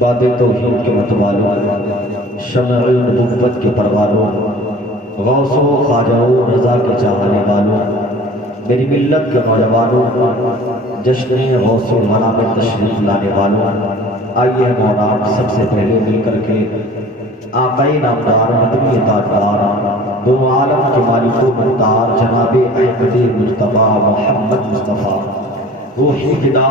باد توحید کے متوالوں، شمع نبوت کے پروانوں، غوث و خواجہ و رضا کے چاہنے والوں، میری ملت کے نوجوانوں، جشن غوث المنا میں تشریف لانے والوں، آئیے مولانا سب سے پہلے مل کر کے آقائی نامدار مدنی تاجدار دو عالم کے مالک و مختار جناب احمد مجتبی محمد مصطفیٰ روحی فدا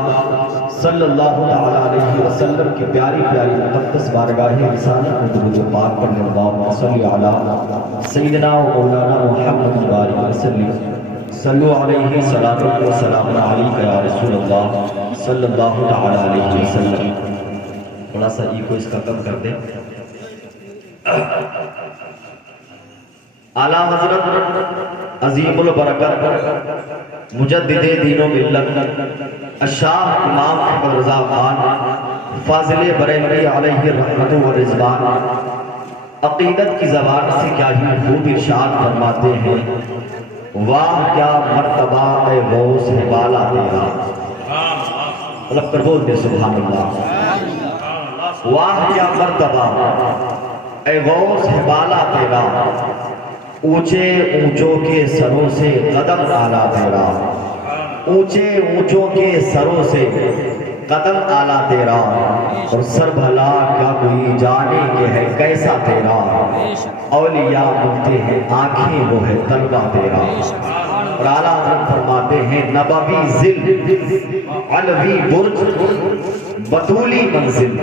صلی اللہ علیہ وسلم کی پیاری پیاری مقدس بارگاہ رسالت میں درود پاک پڑھنے اللہم صلی علی سیدنا و مولانا محمد بارک وسلم صلو علیہ صلاۃ و سلام علیک یا رسول اللہ صلی اللہ علیہ وسلم۔ تھوڑا سا ای کو اس کا کم کر دیں۔ اعلیٰ حضرت عظیم البرکت مجدد دین و ملت الشاہ امام احمد رضا خان فاضل بریلوی علیہ رحمت و رضوان عقیدت کی زبان سے کیا ہی خوب ارشاد فرماتے ہیں، واہ کیا مرتبہ اے غوث ہے بالا تیرا۔ مطلب کر بول دے سبحان اللہ۔ واہ کیا مرتبہ اے غوث ہے بالا تیرا، اونچے اونچوں کے سروں سے قدم آلا تیرا، اونچے اونچوں کے سروں سے قدم آلا تیرا، اور سر بھلا کیا کوئی جانے کے ہے کیسا تیرا، اولیاء ملتے ہیں آنکھیں وہ ہے طلبہ تیرا۔ اور اعلیٰ حضرت فرماتے ہیں نبوی ذل علوی برج بطولی منزل،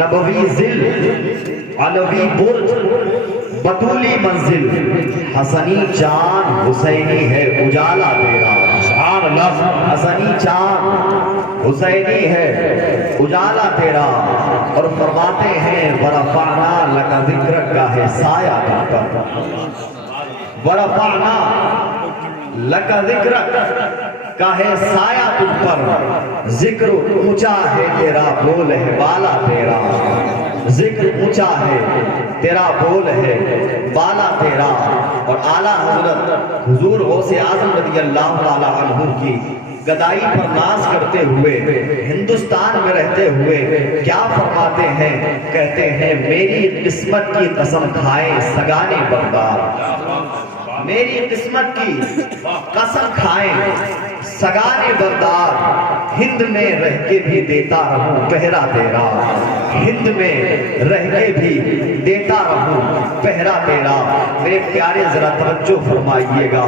نبوی ذل علوی برج بطولی منزل، حسنی چاند حسینی ہے اجالا تیرا۔ حسنی چاند حسینی ہے اجالا تیرا۔ اور فرماتے ہیں ورفعنا لک ذکرک کا ہے سایہ تم پر، ورفعنا لک ذکرک کا ہے سایہ تم پر، ذکر اونچا ہے تیرا بول ہے بالا تیرا، ذکر اونچا ہے تیرا بول ہے بالا تیرا۔ اور اعلیٰ حضرت حضور غوث اعظم رضی اللہ تعالیٰ عنہ کی گدائی پر ناز کرتے ہوئے ہندوستان میں رہتے ہوئے کیا فرماتے ہیں؟ کہتے ہیں میری قسمت کی قسم کھائیں سگانے بردار، میری قسمت کی قسم کھائیں سگانے بردار، ہند میں رہ کے بھی دیتا رہوں پہرا تیرا، ہند میں رہ کے بھی دیتا رہوں پہرا تیرا۔ میرے پیارے ذرا توجہ فرمائیے گا،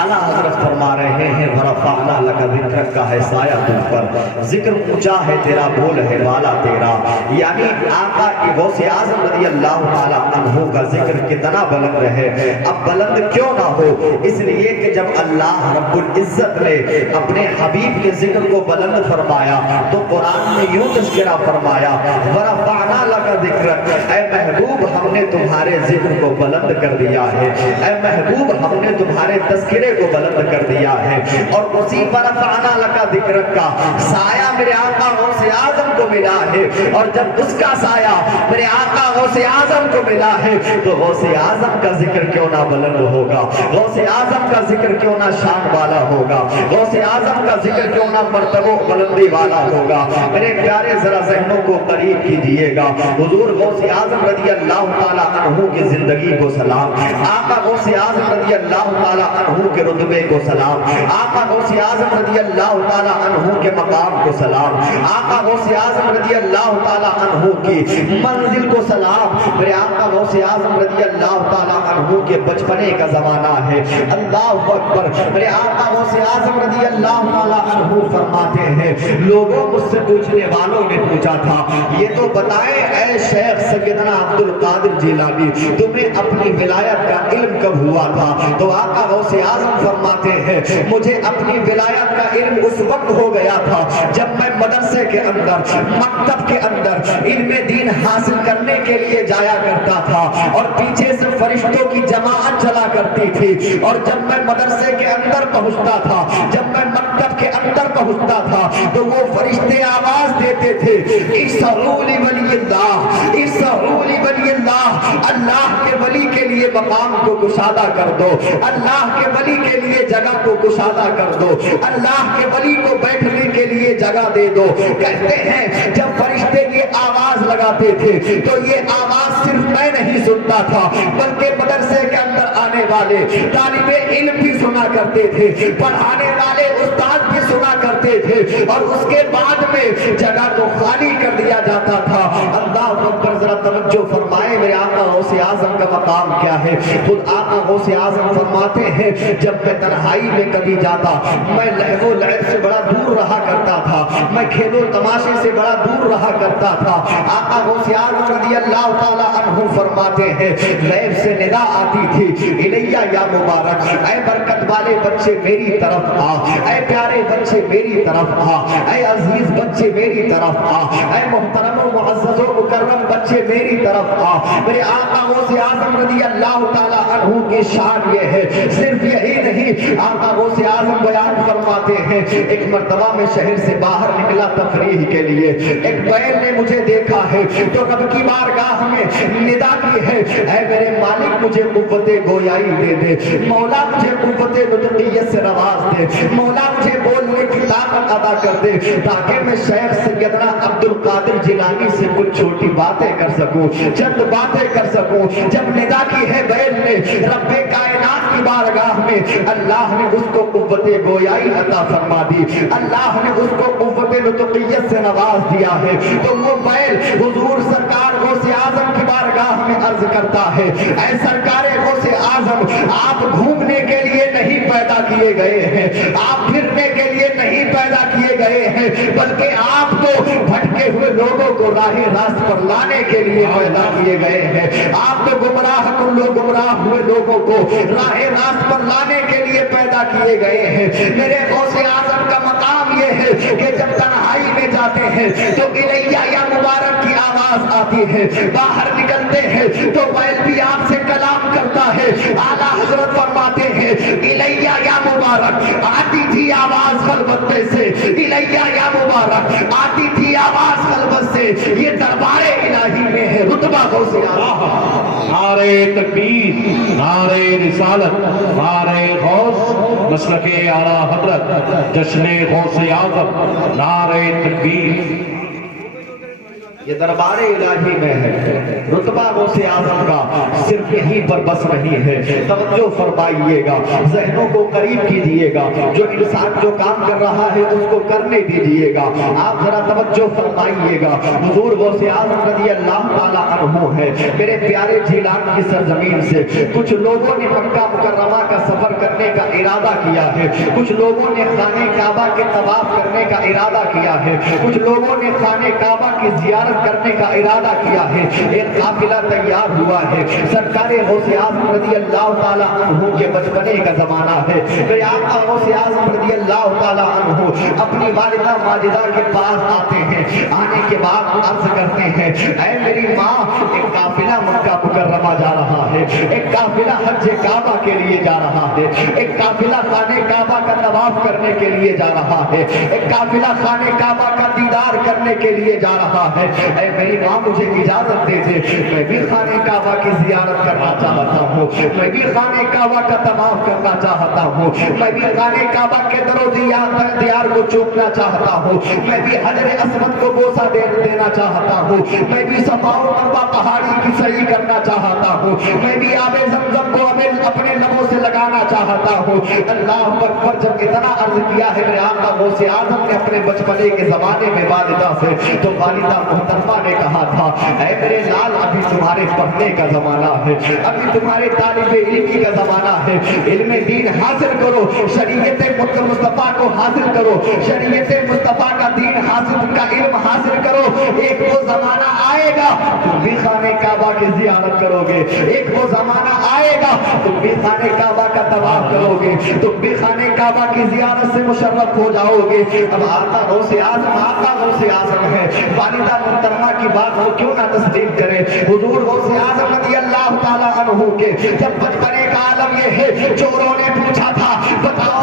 اعلیٰ حضرت فرما رہے ہیں ورفعنا لک ذکرک کا ہے سایہ تم پر، ذکر اونچا ہے تیرا بول ہے بالا تیرا۔ یعنی آقا کی غوث اعظم رضی اللہ تعالیٰ عنہ کا ذکر کتنا بلند رہے، اب بلند کیوں نہ ہو؟ اس لیے کہ جب اللہ رب العزت نے اپنے حبیب کے ذکر کو بلند فرمایا تو قرآن میں یوں تذکرہ فرمایا ورفعنا لک ذکرک، اے محبوب ہم نے تمہارے ذکر کو بلند کر دیا ہے، اے محبوب ہم نے تمہارے تذکرے کو بلند کر دیا ہے۔ اور اسی ورفعنا لک ذکرک کا سایہ میرے آقا غوث اعظم کو ملا ہے، اور جب اس کا سایہ میرے آقا غوث اعظم کو ملا ہے تو غوث اعظم کا ذکر کیوں نہ بلند ہوگا، غوث اعظم کا ذکر کیوں نہ شان والا ہوگا، غوث اعظم کا ذکر کیوں نہ مرتبہ بلندی والا ہوگا۔ میرے پیارے ذرا ذہنوں کو قریب کیجئے گا، حضور غوث اعظم رضی اللہ تعالیٰ عنہ کی زندگی کو سلام، آقا غوث اعظم رضی اللہ تعالیٰ عنہ کے رتبے کو سلام، آقا غوث اعظم رضی اللہ تعالیٰ عنہ کے مقام کو سلام، آقا غوث اعظم رضی اللہ تعالیٰ عنہ کی منزل کو سلام۔ میرے آقا غوث اعظم رضی اللہ تعالیٰ عنہ کے بچپنے کا زمانہ ہے، اللہ اکبر۔ میرے آقا غوث اعظم رضی اللہ تعالیٰ عنہ فرماتے ہیں لوگوں مجھ سے پوچھنے والوں نے پوچھا تھا یہ تو بتائیں اے شیخ سیدنا عبد القادر جیلانی تمہیں اپنی ولایت کا علم کب ہوا تھا؟ تو آقا غوث اعظم فرماتے ہیں مجھے اپنی ولایت کا علم اس وقت ہو گیا تھا جب میں مدرسے کے اندر مکتب کے اندر علم دین حاصل کرنے کے لیے جایا کرتا تھا، اور پیچھے سے فرشتوں کی جماعت چلا کرتی تھی، اور جب میں مدرسے کے اندر پہنچتا تھا، جب میں مکتب کے اندر پہنچتا تھا تو وہ فرشتے آواز دیتے تھے اسعوا لولی اللہ، اسعوا لولی اللہ، اللہ کے ولی کے لیے مقام کو کشادہ کر دو، اللہ کے ولی کے لیے جگہ کو کشادہ کر دو، اللہ کے ولی کو بیٹھنے کے لیے جگہ دے دو۔ کہتے ہیں جب فرشتے یہ آواز لگاتے تھے تو یہ آواز صرف میں نہیں سنتا تھا، بلکہ مدرسے کے اندر آنے والے طالب علم بھی سنا کرتے تھے، پڑھانے والے استاد بھی سنا کرتے تھے، اور اس کے بعد میں جگہ کو خالی کر دیا جاتا تھا۔ اللہ اکبر، ذرا توجہ فرمائے میرے آقا غوث اعظم کا مقام کیا ہے۔ خود آقا غوث اعظم فرماتے ہیں جب میں تنہائی میں کبھی جاتا، میں لہو و لعب سے بڑا دور رہا کرتا تھا، میں کھیل و تماشے سے بڑا دور رہا کرتا تھا۔ آقا غوث اعظم رضی اللہ تعالی عنہ فرماتے ہیں غیب سے ندا آتی تھی، الیہ یا مبارک، اے برکت والے بچے میری طرف آ، اے پیارے بچے میری طرف آ، اے عزیز بچے میری طرف آ، اے محترم و معزز و مکرم بچے میری طرف آ۔ میرے آقا غوث اعظم رضی اللہ تعالی عنہ کی شان یہ ہے، صرف یہی نہیں، آقا غوث اعظم بیان فرماتے ہیں ایک مرتبہ میں شہر سے باہر نکلا تفریح کے لیے، ایک بیل نے مجھے دیکھا ہے تو رب کی بارگاہ میں ندا کی ہے، اے میرے مالک مجھے قوت گویائی دے دے، مولا مجھے قوت نطقیت سے نواز دے، مولا مجھے بولنے کی طاقت عطا کر دے، تاکہ میں شیخ سیدنا عبد القادر جیلانی سے کچھ چھوٹی باتیں کر سکوں، چند باتیں کر سکوں۔ جب ندا کی ہے بیل نے رب کائنات کی بارگاہ میں، اللہ نے اس کو قوت گویائی عطا فرما دی، اللہ نے اس کو قوت نطقیت سے نواز دیا ہے، تو وہ بیل حضور سرکار غوث اعظم کی بارگاہ میں عرض کرتا ہے اے سرکار غوث اعظم، آپ گھومنے کے لیے نہیں پیدا کیے گئے ہیں، آپ پھرنے کے لیے نہیں پیدا کیے گئے ہیں، بلکہ آپ کو بھٹکے ہوئے لوگوں کو راہ راست پر لانے کے لیے پیدا کیے گئے ہیں، آپ کو گمراہ ہوئے لوگوں کو راہ راست پر لانے کے لیے پیدا کیے گئے ہیں۔ میرے غوث اعظم کا مقام یہ ہے کہ جب تنہائی میں جاتے ہیں تو الیہ یا مبارک کی آواز آتی ہے، باہر نکلتے ہیں تو بیل بھی آپ سے کلام کرتا ہے۔ اعلیٰ حضرت فرماتے ہیں الیہ یا مبارک، آتی تھی آواز خلوت سے، الیہ یا مبارک آتی تھی آواز خلوت سے، یہ دربار الہی میں ہے رتبہ غوث اعظم۔ نعرہ تکبیر، نعرہ رسالت، نعرہ غوث، مسلک اعلیٰ حضرت، جشن غوث اعظم، نعرہ تکبیر۔ یہ دربار الہی میں ہے، رتبہ غوث اعظم کا صرف یہیں پر بس نہیں ہے۔ توجہ فرمائیے گا، ذہنوں کو قریب کیجیے گا، جو انسان جو کام کر رہا ہے اس کو کرنے دیجیے گا۔ آپ ذرا توجہ فرمائیے گا، حضور غوث اعظم رضی اللہ تعالی عنہ ہے، میرے پیارے جیلان کی سرزمین سے کچھ لوگوں نے مکہ مکرمہ کا سفر کرنے کا ارادہ کیا ہے، کچھ لوگوں نے خانہ کعبہ کے طواف کرنے کا ارادہ کیا ہے، کچھ لوگوں نے خانہ کعبہ کی زیارت کرنے کا ارادہ کیا ہے۔ ایک قافلہ تیار ہوا ہے، سرکار غوث اعظم رضی اللہ تعالی عنہ کے بچپنے کا زمانہ ہے۔ میرے آقا غوث اعظم رضی اللہ تعالی عنہ اپنی والدہ ماجدہ کے پاس آتے ہیں، آنے کے بعد عرض کرتے ہیں اے میری ماں، ایک قافلہ مکہ مکرمہ جا رہا ہے، ایک قافلہ حج کعبہ کے لیے جا رہا ہے، ایک قافلہ خانہ کعبہ کا طواف کرنے کے لیے جا رہا ہے، ایک قافلہ خانہ کعبہ کا دیدار کرنے کے لیے جا رہا ہے۔ اے میری ماں مجھے اجازت دے دے، میں بھی خانہ کعبہ کی زیارت کرنا چاہتا ہوں، میں بھی خانہ کعبہ کا طواف کرنا چاہتا ہوں، میں بھی خانہ کعبہ کے در و دیار کو چومنا چاہتا ہوں، میں بھی حجر اسود کو بوسہ دینا چاہتا ہوں، میں بھی صفا و مروہ پہاڑی کی سعی کرنا چاہتا ہوں، میں بھی آب زمزم کو اپنے لبوں سے لگانا چاہتا ہوں۔ اللہ اکبر، جب اتنا عرض کیا ہے میرے آقا غوث اعظم نے اپنے بچپنے کے زمانے میں والدہ سے، تو والدہ محترمہ نے کہا تھا اے میرے لال، ابھی تمہارے پڑھنے کا زمانہ ہے، ابھی تمہارے طالب علمی کا زمانہ ہے، علم دین حاصل کرو، شریعت مصطفیٰ کو حاصل کرو، شریعت مصطفیٰ کا دین حاصل کا علم حاصل کرو، ایک وہ زمانہ آئے گا تم بھی خانہ کعبہ کی زیارت کرو گے، ایک وہ زمانہ آئے گا تم بھی خانہ کعبہ کا طواف کرو گے، تم بھی خانہ کعبہ کی زیارت سے مشرف ہو جاؤ گے۔ اب آقا غوث اعظم ہے، والدہ محترمہ کی بات وہ کیوں نہ تسلیم کرے۔ حضور غوث اعظم رضی اللہ تعالی عنہ کے جب بچپنے کا عالم یہ ہے، چوروں نے پوچھا تھا بتاؤ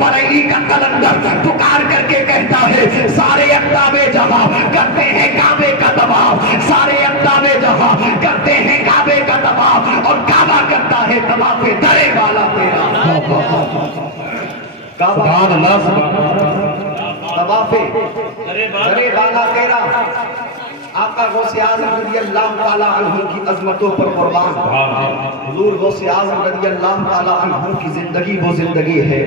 بریلی کا قلندر پکار کر کے کہتا ہے سارے اقطاب جہاں کرتے ہیں کعبے کا طواف، سارے اقطاب جہاں کرتے ہیں کعبے کا طواف، اور کعبہ کرتا ہے طواف درے والا تیرا، سبحان اللہ سبحان طواف درے والا تیرا۔ آقا غوث اعظم رضی اللہ تعالیٰ عنہ کی عظمتوں پر قربان، حضور غوث اعظم رضی اللہ تعالیٰ عنہ کی زندگی وہ زندگی ہے،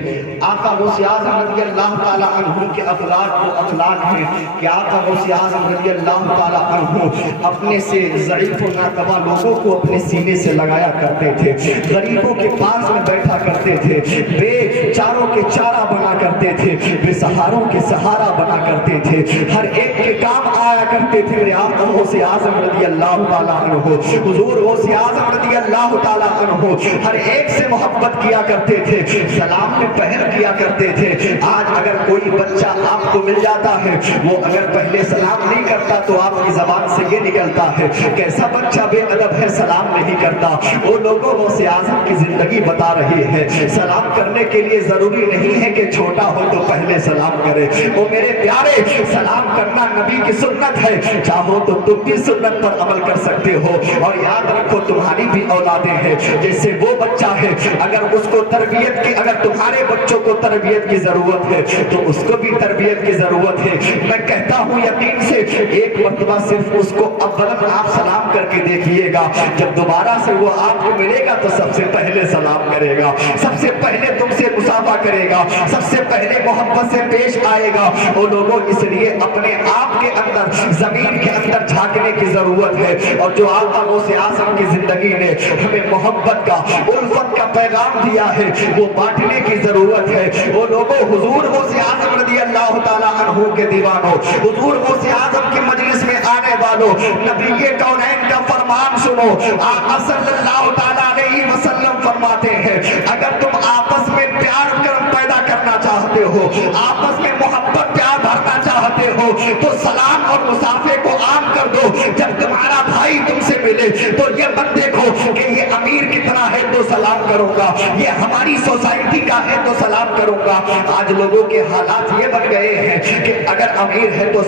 آقا غوث اعظم رضی اللہ تعالیٰ عنہ کے اخلاق وہ اخلاق ہیں کہ آقا غوث اعظم رضی اللہ تعالیٰ عنہ اپنے سے ضعیف و ناتواں لوگوں کو اپنے سینے سے لگایا کرتے تھے، غریبوں کے پاس میں بیٹھا کرتے تھے، بے چاروں کے چارہ بنا کرتے تھے، بے سہاروں کے سہارا بنا کرتے تھے، ہر ایک کے کام آیا کرتے تھے۔ آقا غوث اعظم رضی اللہ تعالیٰ عنہ، حضور غوث اعظم رضی اللہ تعالیٰ عنہ ہر ایک سے محبت کیا کرتے تھے، سلام میں پہل کیا کرتے تھے۔ آج اگر کوئی بچہ آپ کو مل جاتا ہے، وہ اگر پہلے سلام نہیں کرتا تو آپ کی زبان سے یہ نکلتا ہے کیسا بچہ بے ادب ہے، سلام نہیں کرتا۔ وہ لوگوں غوث اعظم کی زندگی بتا رہی ہے، سلام کرنے کے لیے ضروری نہیں ہے کہ چھوٹا ہو تو پہلے سلام کرے۔ وہ میرے پیارے، سلام کرنا نبی کی سنت ہے، چاہو تو تم بھی سنت پر عمل کر سکتے ہو، اور یاد رکھو تمہاری بھی اولادیں ہیں، جیسے وہ بچہ ہے اگر اس کو تربیت کی، اگر تمہارے بچوں کو تربیت کی ضرورت ہے تو اس کو بھی تربیت کی ضرورت ہے۔ میں کہتا ہوں یقین سے، ایک مرتبہ صرف اس کو اولاً آپ سلام کر کے دیکھیے گا، جب دوبارہ سے وہ آپ کو ملے گا تو سب سے پہلے سلام کرے گا، سب سے پہلے تم سے مصافحہ کرے گا، سب سے پہلے محبت سے پیش آئے گا۔ وہ لوگوں اس لیے اپنے آپ کے اندر، زمین کے اندر جھانکنے کی ضرورت ہے، اور جو آقا غوث اعظم کی زندگی نے ہمیں محبت کا، الفت کا پیغام دیا ہے، وہ بانٹنے کی ضرورت ہے۔ وہ لوگوں، حضور غوث اعظم رضی اللہ تعالیٰ عنہ کے دیوانوں، حضور غوث اعظم کی مجلس میں آنے والوں، نبی کونین کا فرمان سنو۔ آقا صلی اللہ تعالیٰ علیہ وسلم فرماتے ہیں اگر تم آپس میں پیار پیدا کرنا چاہتے ہو، آپس میں محبت پیار بھرنا چاہتے ہو تو سلام اور مصافحے کو عام کر دو۔ جب تمہارا بھائی تم سے ملے تو یہ مت دیکھو کہ یہ امیر کتنا ہے تو سلام کروں گا، یہ ہماری سوسائٹی کا ہے تو سلام کروں گا۔ آج لوگوں کے حالات یہ بن گئے ہیں کہ اگر امیر ہے تو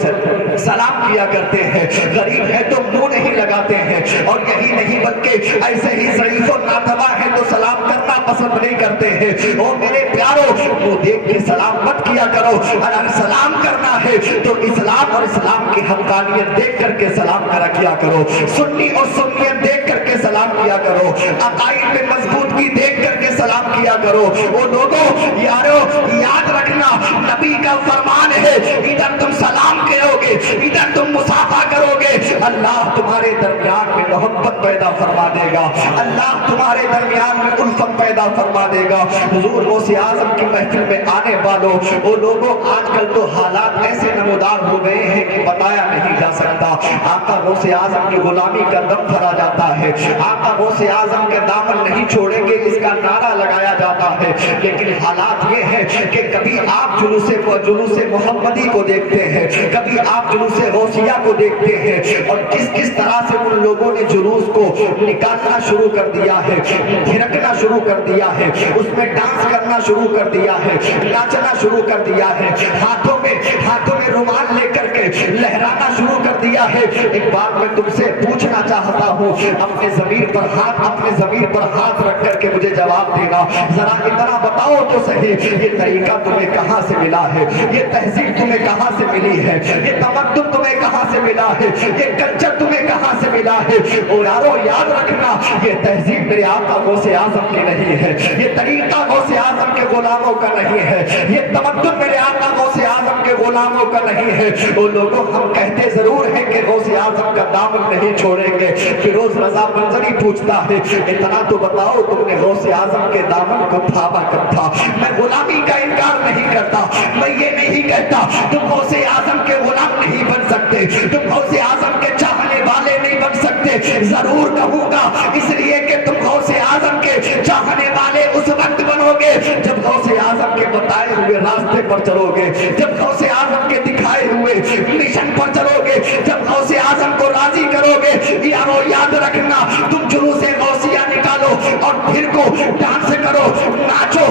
سلام کیا کرتے ہیں، غریب ہے تو منہ نہیں لگاتے ہیں، اور یہی نہیں بلکہ ایسے ہی ضعیف و ناتواں ہے تو سلام کرنا پسند نہیں کرتے ہیں۔ او میرے پیارو، وہ دیکھ کے سلام مت کیا کرو، اگر سلام کرنا ہے تو اسلام اور اسلام کی حقانیت دیکھ کر کے سلام کیا کرو، سنی اور سنیت دیکھ کر کے سلام کیا کرو، عقائد میں مضبوطی دیکھ کر کے سلام کیا کرو۔ وہ لوگوں یارو یاد رکھنا، نبی کا فرمان ہے ادھر تم سلام کرو گے، ادھر تم مصافحہ کرو گے، اللہ تمہارے درمیان میں محبت پیدا فرما دے گا، اللہ تمہارے درمیان میں الفت پیدا فرما دے گا۔ حضور غوث اعظم کی محفل میں آنے والوں، وہ لوگوں آج کل تو حالات ایسے نمودار ہو گئے ہیں کہ بتایا نہیں جا سکتا۔ آقا غوث اعظم کی غلامی کا دم بھرا جاتا ہے، آقا غوث اعظم کے دامن نہیں چھوڑیں گے اس کا نعرہ لگایا جاتا ہے، لیکن حالات یہ ہے کہ کبھی آپ جلوس محمدی کو دیکھتے ہیں، کبھی آپ جلوس غوثیہ کو دیکھتے ہیں، اور کس طرح سے ان لوگوں نے جلوس کو نکالنا شروع کر دیا ہے، تھرکنا شروع کر دیا ہے، اس میں ڈانس کرنا شروع کر دیا ہے، ناچنا شروع کر دیا ہے، ہاتھوں میں رومال لے کر کے لہرانا شروع کر دیا ہے۔ ایک بات میں تم سے پوچھنا چاہتا ہوں، اپنے ضمیر پر ہاتھ رکھ کر کے مجھے جواب دینا، ذرا اتنا بتاؤ تو صحیح، یہ طریقہ تمہیں کہاں سے ملا ہے؟ یہ تہذیب تمہیں کہاں سے ملی ہے؟ یہ تمدن تمہیں کہاں سے ملا ہے؟ یہ کلچر تمہیں کہاں سے ملا ہے؟ اور یارو یاد رکھنا، یہ تہذیب میرے آقا غوث اعظم کی نہیں ہے، یہ طریقہ غوث اعظم کے غلاموں کا نہیں ہے، یہ تمدن میرے آقا غوث اعظم کے غلاموں کا نہیں ہے۔ وہ لوگوں ہم کہتے ضرور ہیں کہ غوث اعظم کا دامن نہیں چھوڑیں گے۔ فیروز رضا منظری پوچھتا ہے اتنا تو بتاؤ تم نے غوث اعظم کے دامن کو تھاما کب تھا؟ میں غلامی کا انکار نہیں کرتا، میں یہ نہیں کہتا تم غوث اعظم کے غلام نہیں بن سکتے، تم غوث اعظم کے چاہنے والے نہیں بن سکتے، ضرور کہوں گا اس لیے کہ تم غوث اعظم کے چاہنے والے اس وقت بنو گے جب غوث اعظم کے بتائے ہوئے راستے پر چلو گے، جب غوث اعظم کے دکھائے ہوئے مشن پر چلو گے، جب غوث اعظم کو راضی کرو گے۔ یارو یاد رکھنا، تم جلوس غوثیہ نکالو اور پھر کو ڈانس کرو، ناچو،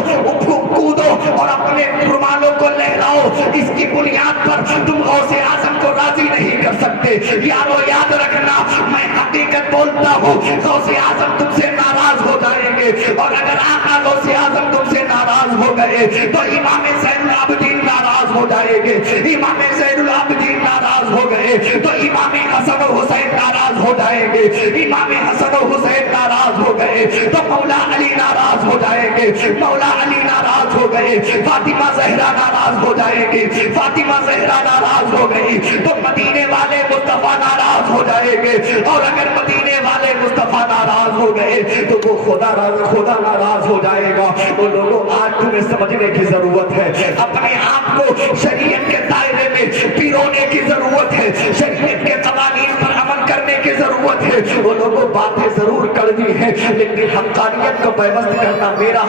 کودو، اور اپنے رومالوں کو لہراؤ، اس کی بنیاد پر تم غوث اعظم کو راضی نہیں کر سکتے۔ یارو یاد رکھنا، میں حقیقت بولتا ہوں، غوث اعظم تم سے ناراض ہو جائیں گے، اور اگر آقا غوث اعظم تم سے ناراض ہو گئے تو امام زین العابدین ناراض ہو جائے گے، امام زین العابدین ناراض ہو گئے تو امام حسن و حسین ناراض ہو جائیں گے، امام حسن و حسین ناراض ہو گئے تو مولا علی ناراض ہو جائیں گے، مولا علی ناراض ہو گئے فاطمہ زہرا ناراض ہو جائے گی، فاطمہ زہرا ناراض ہو گئی تو مدینے والے مصطفیٰ ناراض ہو جائیں گے، اور اگر مدینے والے مصطفیٰ ناراض ہو گئے تو وہ خدا ناراض ہو جائے گا۔ وہ لوگوں، آج تمہیں سمجھنے کی ضرورت ہے، اپنے آپ کو شریعت کے دائرے میں پیرونے کی ضرورت ہے، شریعت کے قوانین پر عمل کرنے کی ضرورت ہے۔ وہ لوگوں، باتیں ضرور کڑوی ہیں لیکن حقانیت کو پیوست کرنا میرا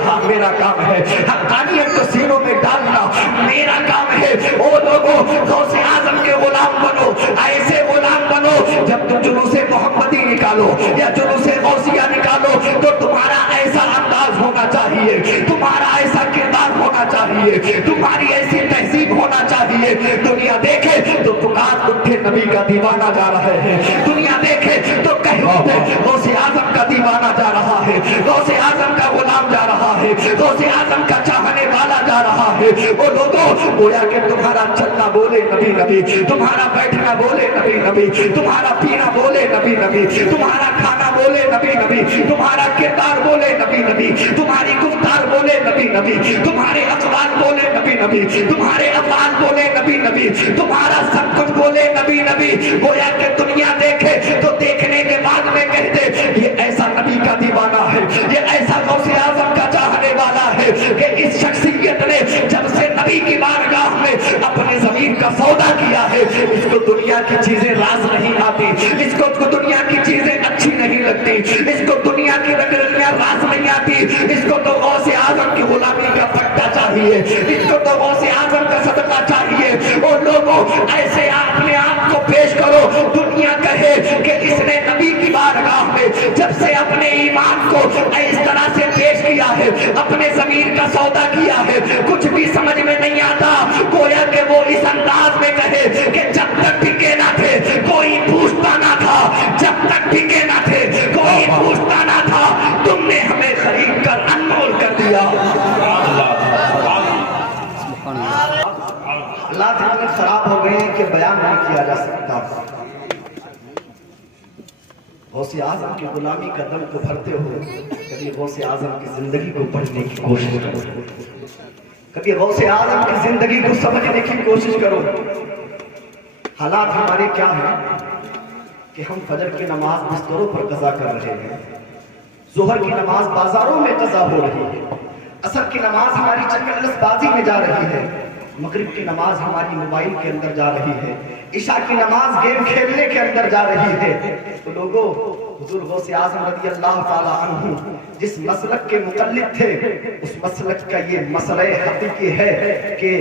کام ہے، حقانیت کو سینوں میں ڈالنا میرا کام ہے۔ وہ لوگوں، غوث اعظم کے غلام بنو، ایسے غلام بنو جب تم جلوس محمدی نکالو یا جلوس غوثیہ نکالو تو تمہارا ایسا انداز ہونا چاہیے، تمہارا ایسا کردار ہونا چاہیے، تمہاری ایسی تہذیب ہونا چاہیے، دنیا دیکھے تو پکار اٹھے نبی کا دیوانہ جا رہا ہے، دنیا دیکھے تو کہہ اٹھے غوث اعظم کا دیوانہ جا رہا ہے، غوث اعظم کا غلام جا رہا ہے، غوث اعظم کا چاہنے والا جا رہا ہے۔ وہ لوگوں، گویا کہ تمہارا چلنا بولے نبی نبی، تمہارا بیٹھنا بولے نبی نبی، تمہارا پینا بولے نبی نبی، تمہارا کھانا بولے نبی نبی، تمہارا کردار بولے نبی نبی، تمہاری گفتار بولے نبی نبی، تمہارے اقوال بولے نبی نبی، تمہارے افعال بولے نبی نبی، تمہارا سب کچھ بولے نبی نبی۔ گویا کہ دنیا دیکھے تو دیکھنے کے بعد میں کہتے یہ ایسا نبی کا دیوانہ ہے، یہ ایسا غوث اعظم کا چاہنے والا ہے کہ اس شخصیت نے جب سے نبی کی بارگاہ میں اپنے زمین کا سودا کیا ہے، اس کو دنیا کی چیزیں راز نہیں آتی، اس کو دنیا کی چیزیں اچھی نہیں لگتی، اس کو دنیا کی رنگرلیاں راز نہیں آتی، اس کو تو غوث اعظم کی غلامی کا پٹا چاہیے، اس کو تو غوث اعظم کا صدقہ چاہیے۔ اور لوگوں، ایسے اپنے آپ کو پیش کرو، دنیا کہے کہ اس نے نبی کی بارگاہ میں جب سے اپنے ایمان کو اس طرح سے پیش کیا ہے، اپنے ضمیر کا سودا کیا ہے، کچھ بھی سمجھ میں نہیں آتا، گویا کہ وہ اس انداز میں کہے کہ جب تک ٹکے نہ تھے کوئی پوچھتا نہ تھا، جب تک ٹکے نہ تھے کوئی پوچھتا نہ تھا، تم نے ہمیں خرید کر انمول کر دیا۔ حالات اتنے خراب ہو گئے کہ بیان نہیں کیا جا سکتا۔ غوث اعظم کی غلامی کا دم کو بھرتے ہو، کبھی غوث اعظم کی زندگی کو پڑھنے کی کوشش کرو، کبھی غوث اعظم کی زندگی کو سمجھنے کی کوشش کرو۔ حالات ہمارے کیا ہیں کہ ہم فجر کی نماز بستروں پر قضا کر رہے ہیں، ظہر کی نماز بازاروں میں قضا ہو رہی ہے، عصر کی نماز ہماری چکلس بازی میں جا رہی ہے، مغرب کی نماز ہماری موبائل کے اندر جا رہی ہے، عشاء کی نماز گیم کھیلنے کے اندر جا رہی ہے۔ تو لوگوں، حضور غوث اعظم رضی اللہ تعالی عنہ جس مسلک کے مقلد تھے، اس مسلک کا یہ مسئلہ حقیقی ہے کہ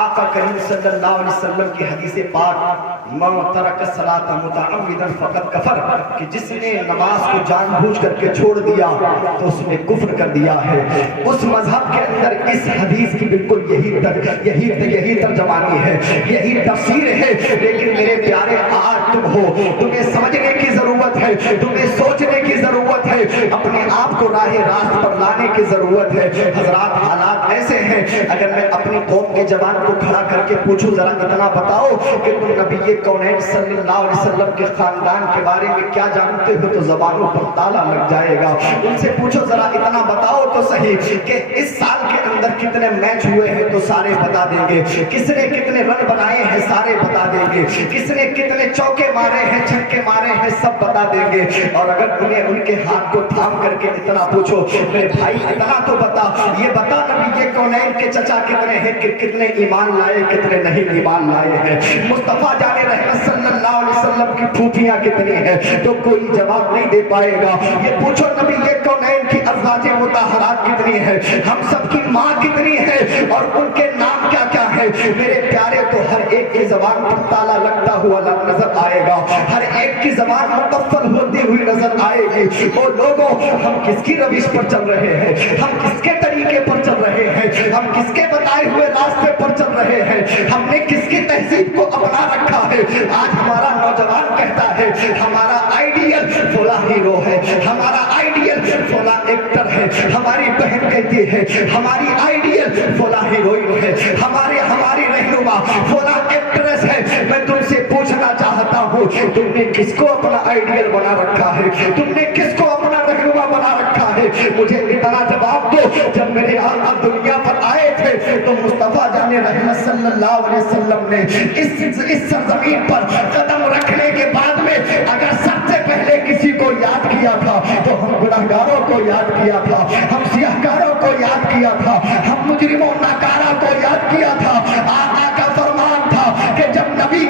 آقا کریم صلی اللہ علیہ وسلم کی حدیث پاک من ترک الصلاۃ متعمدا فقد کفر، کہ جس نے نماز کو جان بوجھ کر کے چھوڑ دیا تو اس نے کفر کر دیا ہے۔ اس مذہب کے اندر اس حدیث کی بالکل یہی ترجمانی ہے، یہی تفسیر ہے۔ لیکن میرے پیارے، آج تم ہو، تمہیں سمجھنے کی ضرورت ہے، تمہیں سوچنے کی ضرورت ہے، اپنے آپ کو راہ راست پر لانے کی ضرورت ہے۔ حضرات، حالات ایسے ہیں، اگر میں اپنی قوم کے جوان کو کھڑا کر کے پوچھوں ذرا اتنا بتاؤ کہ تم نبی کونین صلی اللہ علیہ وسلم کے خاندان کے بارے میں کیا جانتے ہو تو زبانوں پر تالا لگ جائے گا۔ ان سے پوچھو ذرا اتنا بتاؤ تو صحیح کہ اس سال کے اندر کتنے میچ ہوئے ہیں تو سارے بتا دیں گے، کس نے کتنے رن بنائے ہیں سارے بتا دیں گے، کس نے کتنے چوکے مارے ہیں چھکے مارے ہیں سب بتا دیں گے۔ اور اگر انہیں ان کے ہاتھ کو تھام کر کے اتنا پوچھو میرے بھائی اتنا تو بتا، یہ بتا نبی کونین کے چچا کتنے ہیں، کتنے ایمان لائے کتنے نہیں ایمان لائے ہیں، مصطفیٰ جان رحمت صلی اللہ علیہ وسلم کی پھوپھیاں کتنی ہیں، تو کوئی جواب نہیں دے پائے گا۔ یہ پوچھو نبی کونین کی ازواج مطہرات کتنی ہیں، ہم سب کی ماں کتنی ہے اور ان کے نام کیا کیا ہیں۔ ہے میرے پیارے تو ہر ایک کی زبان پر تالا لگتا ہوا نظر آئے گا، ہر ایک کی زبان مقفل ہوتی ہوئی نظر آئے گی۔ وہ لوگوں ہم کس کی روش پر چل رہے ہیں، ہم کس کے طریقے پر چل رہے ہیں، ہم کس کے بتائے ہوئے راستے پر چل رہے ہیں، ہم نے کس کی تہذیب کو اپنا رکھا ہے۔ آج ہمارا نوجوان کہتا ہے ہمارا آئیڈیل فلاں ہیرو ہے، ہمارا آئیڈیل فلاں ایکٹر ہے، ہماری بہن کہتی ہے ہماری آئیڈیل فلاں ہیروئن ہے، ہماری رہنما فلاں ایکٹریس ہے۔ میں تم سے پوچھنا چاہتا ہوں تم نے کس کو اپنا آئیڈیل بنا رکھا ہے، تم نے کس کو اپنا رہنما بنا رکھا ہے؟ مجھے اتنا جواب دو، جب میرے آقا دنیا پر آئے تھے تو مصطفیٰ جان رحمت صلی اللہ علیہ وسلم نے اس سرزمین پر قدم رکھنے کے بعد میں اگر سب سے پہلے کسی کو یاد کیا تھا تو ہم گناہگاروں کو یاد کیا تھا، ہم سیاہکاروں کو یاد کیا تھا، ہم مجرموں ناکارہ کو یاد کیا تھا۔ آقا کا فرمان تھا کہ جب نبی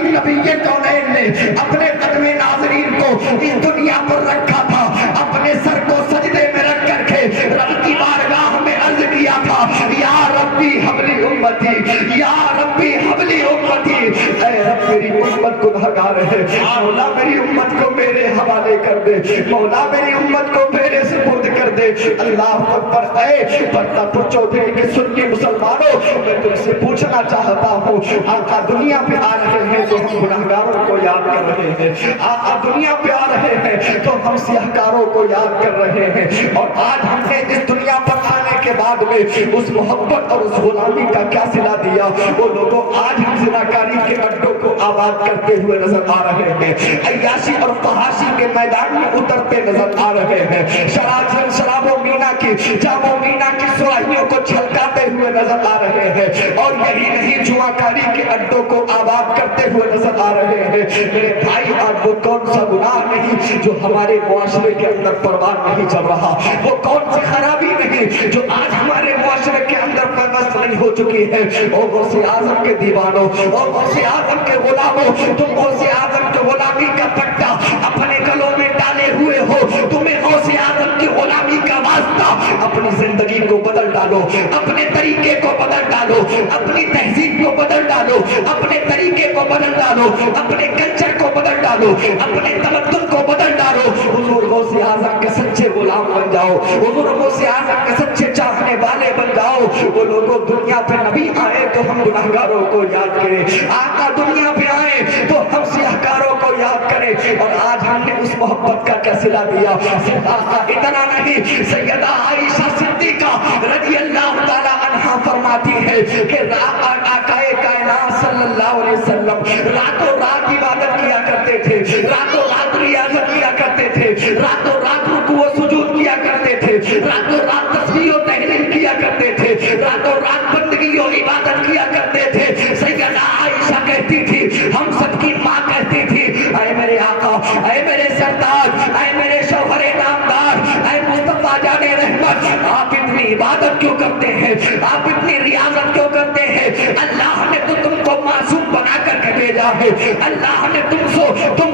کونین نے اپنے قدم ناظرین کو اس دنیا پر رکھا تھا، اپنے سر کو سجدے میں رکھ کر کے رب کی بارگاہ میں عرض کیا تھا یا ربی حبلی امتی، یا ربی حبلی امتی، اے رب میری امت گنہگار ہے، مولا میری امت کو میرے حوالے کر دے، مولا میری امت کو میرے سپرد کر دے۔ اللہ اکبر۔ اے پرتاپور چودھری کے سنی مسلمانوں، میں تم سے پوچھنا چاہتا ہوں آقا دنیا پہ آ رہے ہیں تو ہم گناہگاروں کو یاد کر رہے ہیں، آقا دنیا پہ آ رہے ہیں تو ہم سیاہکاروں کو یاد کر رہے ہیں، اور آج ہم نے اس دنیا پر آنے کے بعد میں اس محبت اور اس غلامی کا کیا صلہ دیا؟ وہ لوگوں آج ہم زناکاری کے اڈوں کو آباد کرتے ہوئے نظر آ رہے ہیں، عیاشی اور فحاشی کے میدان میں اترتے نظر آ رہے ہیں، شراب و مینا کی جام و مینا کی سراہیوں کو چھلکاتے ہوئے نظر آ رہے ہیں، اور یہی نہیں جواکاری کے اڈوں کو آباد کرتے ہوئے نظر آ رہے ہیں۔ میرے بھائی آج وہ کون سا گناہ نہیں جو ہمارے معاشرے کے اندر پروان نہیں چل رہا، وہ کون سی خرابی نہیں جو آج ہمارے معاشرے کے اندر پیوست نہیں ہو چکی ہے۔ او غوث اعظم کے دیوانوں، او غوث اعظم کے غلاموں، تم غوث اعظم کے غلامی کا پٹا اپنے گلوں میں ڈالے ہوئے ہو، تمہیں غوث اعظم کی غلامی کا واسطہ اپنی زندگی کو بدل ڈالو، اپنے طریقے کو بدل ڈالو، اپنی تہذیب کو بدل ڈالو، اپنے طریقے کو بدل ڈالو، اپنے کلچر کو بدل ڈالو، اپنے تمدن کو بدل ڈالو۔ حضور غوث اعظم کے سچے غلام بن جاؤ، حضور غوث اعظم کے سچے چاہنے والے بن جاؤ۔ وہ لوگوں دنیا پہ نبی آئے تو ہم گناہگاروں کو یاد کریں، آقا دنیا پہ آئے تو ہم سیاہکاروں کو یاد کریں، اور آج ہم نے اس محبت کا کیا صلہ دیا؟ صرف آقا اتنا نہیں، سیدہ عائشہ صدیقہ رضی اللہ تعالی عنہا فرماتی ہے کہ آقا کائنات صلی اللہ علیہ وسلم راتوں رات عبادت کیا کرتے تھے، راتوں رات ریاضت کیا کرتے تھے، راتوں رات رکوع و سجود کیا کرتے تھے، راتوں رات تسبیح و تحلیل کیا کرتے تھے، راتوں رات بندگی و عبادت کیا کرتے تھے۔ سیدہ عائشہ کہتی تھی، ہم سب کی ماں کہتی تھی، اے میرے آقا، اے میرے سردار، اے میرے شوہر نامدار، اے مصطفیٰ جان رحمت، آپ اتنی عبادت کیوں کرتے ہیں، آپ اتنی ریاضت کیوں کرتے ہیں؟ اللہ نے تو تم کو معصوم بنا کر کے بھیجا ہے، اللہ نے تم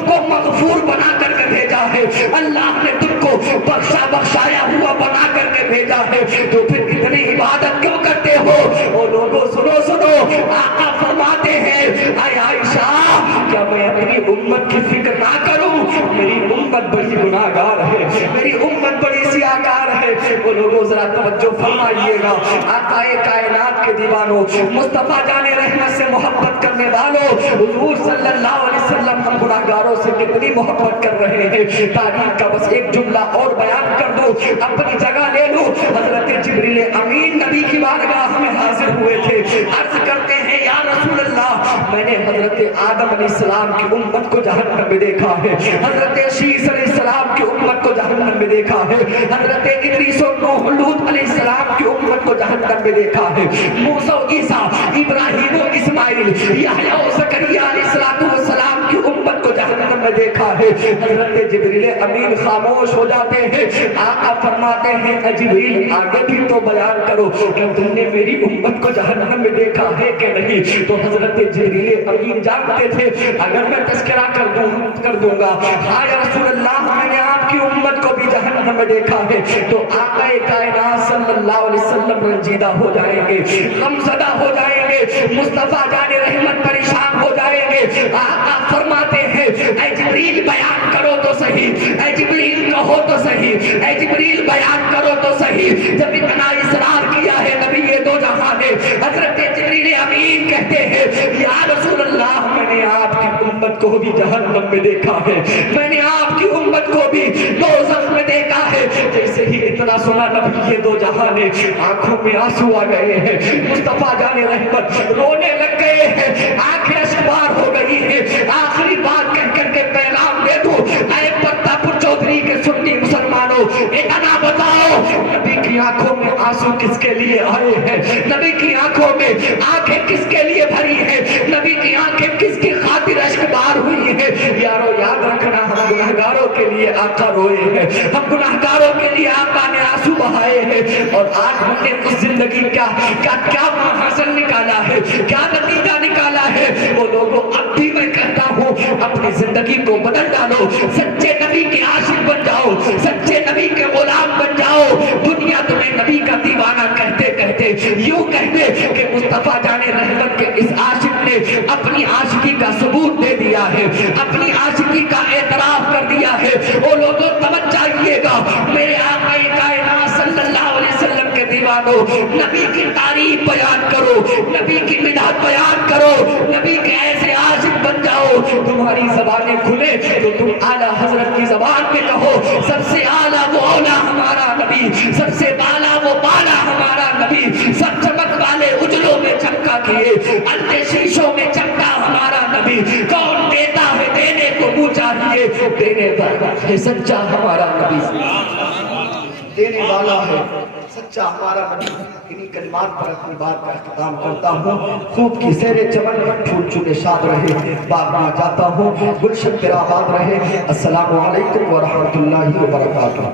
کو مغفور بنا کر کے بھیجا ہے، اللہ نے تم کو بخشایا ہوا بنا کر کے بھیجا ہے، تو پھر اتنی عبادت کیوں کرتے ہو؟ اور لوگوں سنو، آقا فرماتے ہیں، اے عائشہ کیا میں اپنی امت کی فکر نہ کروں؟ میری امت بڑی گناہگار ہے، میری امت بڑی سیاہکار ہے۔ وہ لوگوں ذرا توجہ فرمائیے گا، آقا کائنات کے دیوانوں، مصطفیٰ جان رحمت سے محبت کرنے والوں، حضور صلی اللہ علیہ وسلم ہم گناہگاروں سے کتنی محبت کر رہے ہیں۔ تاریخ کا بس ایک جملہ اور بیان کر دو، اپنی جگہ لے لو۔ حضرت جبریل امین نبی کی بارگاہ میں حاضر ہوئے تھے، عرض کرتے ہیں یا رسول اللہ، میں نے حضرت آدم علیہ السلام کی امت کو جہنم میں دیکھا ہے، حضرت شیس علیہ السلام کی امت کو جہنم میں دیکھا ہے، حضرت ادریس و نوح لوط علیہ السلام کی امت کو جہنم میں دیکھا ہے، موسیٰ و عیسیٰ، ابراہیم و اسماعیل، یحییٰ و زکریا علیہ السلام کی امت کو جہنم میں دیکھا ہے۔ حضرت جبریل امین خاموش ہو جاتے ہیں، آقا فرماتے ہیں اے جبریل آگے بھی تو بیان کرو کہ تم نے میری امت کو جہنم میں دیکھا ہے کہ نہیں؟ تو حضرت جبریل امین جانتے تھے اگر میں تذکرہ کر دوں گا، ہاں یا رسول اللہ میں نے آپ کی امت کو بھی جہنم میں میں دیکھا ہے تو آقا کائنات صلی اللہ علیہ وسلم رنجیدہ ہو جائیں گے، غمزدہ ہو جائیں گے، مصطفیٰ جان رحمت پریشان ہو جائیں گے۔ آقا فرماتے ہیں اے جبریل بیان کرو تو صحیح، اے جبریل کہو تو صحیح، اے جبریل بیان کرو تو صحیح۔ جب اتنا اصرار کیا ہے نبی دو جہاں نے، حضرت جبریل امین کہتے ہیں یا رسول اللہ میں نے آپ کی امت کو بھی جہنم میں دیکھا ہے، میں نے آپ کی امت کو بھی دوزخ میں دیکھا ہے۔ جیسے ہی اتنا سنا نبی دو جہاں نے آنکھوں میں آنسو آ گئے ہیں، مصطفیٰ جان رحمت رونے لگ گئے ہیں، آنکھیں اشکبار ہو گئی ہیں۔ آخری بات کہہ کر کے پیغام دے دوں اے پتہ پور چودھری کے سنی مسلمانوں، اتنا بتاؤ نبی کی آنکھوں میں آنسو کس کے لیے آئے ہیں؟ نبی کی آنکھوں میں آنکھیں کس کے لیے بھری ہیں؟ نبی کی آنکھیں کس کی خاطر اشکبار ہوئی ہیں؟ یارو یاد رکھنا ہم گناہگاروں کے لیے آقا روئے ہیں، ہم گناہگاروں کے لیے آقا نے آنسو بہائے ہیں، اور آج ہم نے اس زندگی کا کیا حاصل نکالا ہے، کیا نتیجہ نکالا ہے؟ وہ لوگوں اب بھی میں کہتا ہوں اپنی زندگی کو بدل ڈالو، سچے نبی کے عاشق بن جاؤ، سچے نبی کے غلام بن جاؤ۔ دنیا تمہیں نبی کا دیوانہ کہتے کہتے یوں کہتے کہ مصطفیٰ جان رحمت کے اس عاشق نے اپنی عاشقی کا ثبوت دے دیا ہے، اپنی عاشقی کا اعتراف کر دیا ہے۔ وہ لوگوں توجہ آئیے گا، میرے آقا کائنات صلی اللہ علیہ وسلم کے دیوانوں، نبی کی تعریف بیان کرو، نبی کی مدحت بیان کرو، نبی کے ایسے عاشق بن جاؤ، تمہاری زبانیں کھلے تو تم اعلیٰ حضرت کی زبان میں کہو سب سے اعلیٰ وہ اولیٰ ہمارا نبی، سب سے بالا وہ بالا ہمارا نبی، سب چمک والے اجلوں میں چمکا کیے الٹے شیشوں میں چمکا ہمارا نبی۔ کون دیتا ہے دینے کو منہ چاہیے، دینے والا ہے سچا ہمارا نبی، دینے والا ہے سچا ہمارا نبی۔ انہی کلمات پر اپنی بات کا اختتام کرتا ہوں۔ خوب کی سیر چمن میں پھول چنے شاد رہے، باغ میں جاتا ہوں گلشن تیرا آباد رہے۔ السلام علیکم ورحمۃ اللہ وبرکاتہ۔